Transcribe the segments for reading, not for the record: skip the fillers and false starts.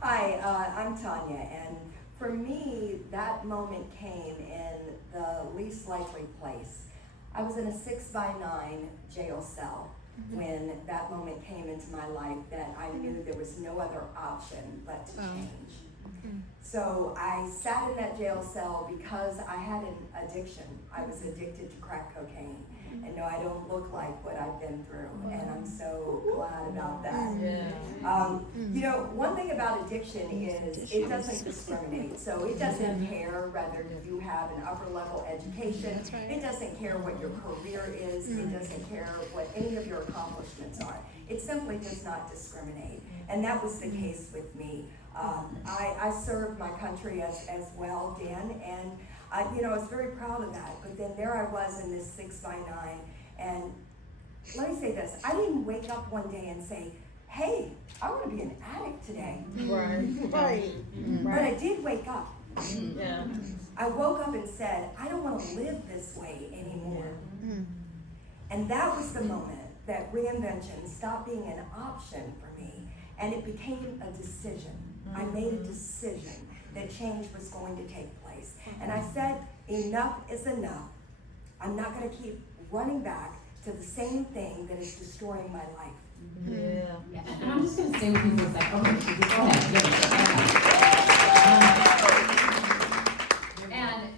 Hi, I'm Tanya, and for me, that moment came in the least likely place. I was in a 6x9 jail cell when that moment came into my life that I knew there was no other option but to change. So I sat in that jail cell because I had an addiction. I was addicted to crack cocaine. And no, I don't look like what I've been through, and I'm so glad about that. You know, one thing about addiction is it doesn't discriminate. So it doesn't care whether you have an upper level education. It doesn't care what your career is. It doesn't care what any of your accomplishments are. It simply does not discriminate. And that was the case with me. I served my country as well, Dan, and I was very proud of that. But then there I was in this 6x9, and let me say this: I didn't wake up one day and say, "Hey, I want to be an addict today." Right. But I did wake up. Yeah. I woke up and said, "I don't want to live this way anymore." And that was the moment that reinvention stopped being an option for me, and it became a decision. I made a decision that change was going to take place. And I said, enough is enough. I'm not going to keep running back to the same thing that is destroying my life. Yeah. And I'm just going to stay with you for a second. Okay, go ahead. And,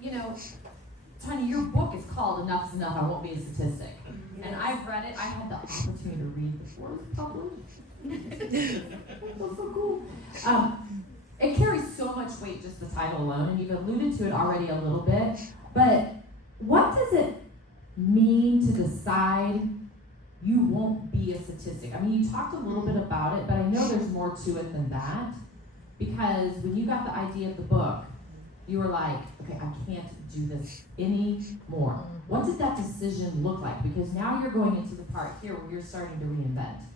you know, Tanya, your book is called Enough is Enough, I Won't Be a Statistic. Yes. And I've read it. I had the opportunity to read it before it was published. That's so cool. It carries so much weight, just the title alone, and you've alluded to it already a little bit, but what does it mean to decide you won't be a statistic? I mean, you talked a little bit about it, but I know there's more to it than that, because when you got the idea of the book, you were like, okay, I can't do this anymore. What did that decision look like? Because now you're going into the part here where you're starting to reinvent.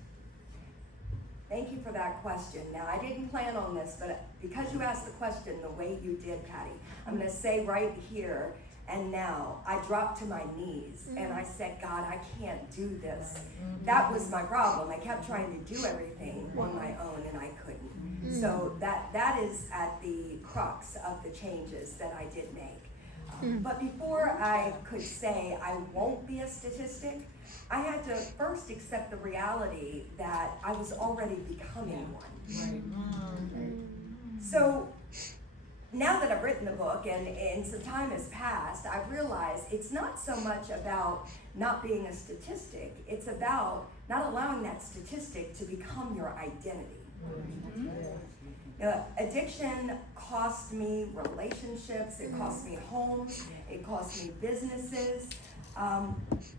Thank you for that question. Now, I didn't plan on this, but because you asked the question the way you did, Patty, I'm going to say right here and now, I dropped to my knees and I said, God, I can't do this. That was my problem. I kept trying to do everything on my own and I couldn't. So that is at the crux of the changes that I did make. But before I could say I won't be a statistic, I had to first accept the reality that I was already becoming one. So now that I've written the book and some time has passed, I've realized it's not so much about not being a statistic, it's about not allowing that statistic to become your identity. Addiction cost me relationships, it cost me homes, it cost me businesses.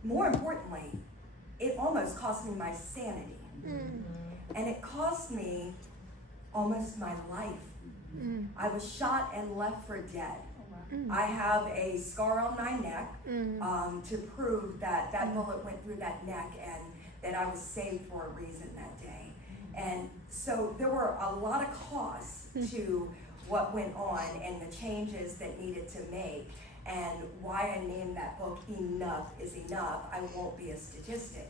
More importantly, it almost cost me my sanity. And it cost me almost my life. I was shot and left for dead. I have a scar on my neck to prove that that bullet went through that neck and that I was saved for a reason that day. And so there were a lot of costs to what went on and the changes that needed to make. And why I named that book Enough is Enough, I Won't Be a Statistic.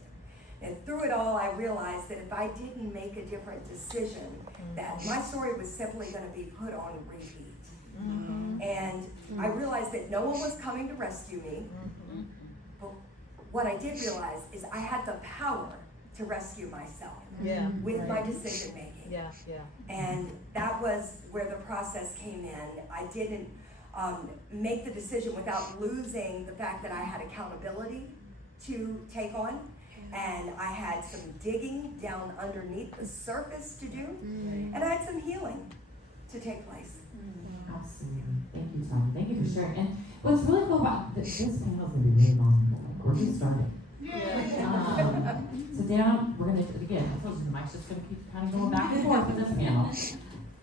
And through it all, I realized that if I didn't make a different decision, that my story was simply going to be put on repeat. And I realized that no one was coming to rescue me. But what I did realize is I had the power to rescue myself with my decision making. And that was where the process came in. I didn't make the decision without losing the fact that I had accountability to take on, and I had some digging down underneath the surface to do, and I had some healing to take place. Absolutely. Thank you, Tanya. Thank you for sharing. And what's really cool about this panel is going to be really long. We're just starting. So Dan, we're going to, again, I told you the mic's just going to keep kind of going back and forth with this panel.